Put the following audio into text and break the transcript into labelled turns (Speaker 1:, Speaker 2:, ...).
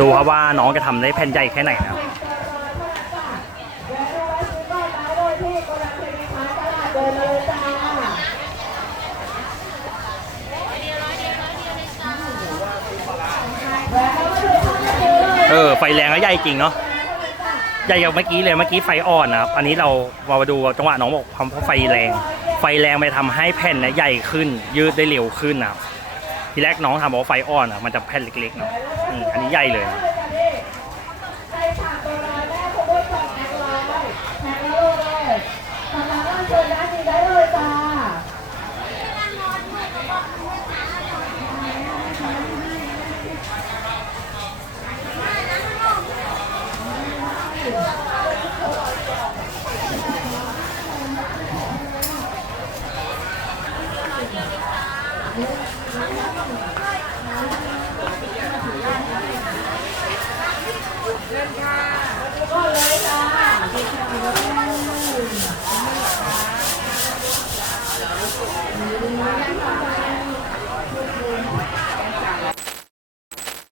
Speaker 1: ดูครับว่าน้องจะทำได้แผ่นใหญ่แค่ไหนนะครับเออไฟแรงแล้วใหญ่จริงเนาะใหญ่กว่าเมื่อกี้เลยเมื่อกี้ไฟอ่อนนะครับอันนี้เรามาดูจังหวะน้องบอกความเพราะไฟแรง ไฟแรงไปทำให้แผ่นเนี่ยใหญ่ขึ้น ยืดได้เร็วขึ้นนะครับ ทีแรกน้องทำบอกว่าไฟอ่อนอะมันจะแผ่นเล็กๆเนาะอันนี้ใหญ่เลยนะ
Speaker 2: เ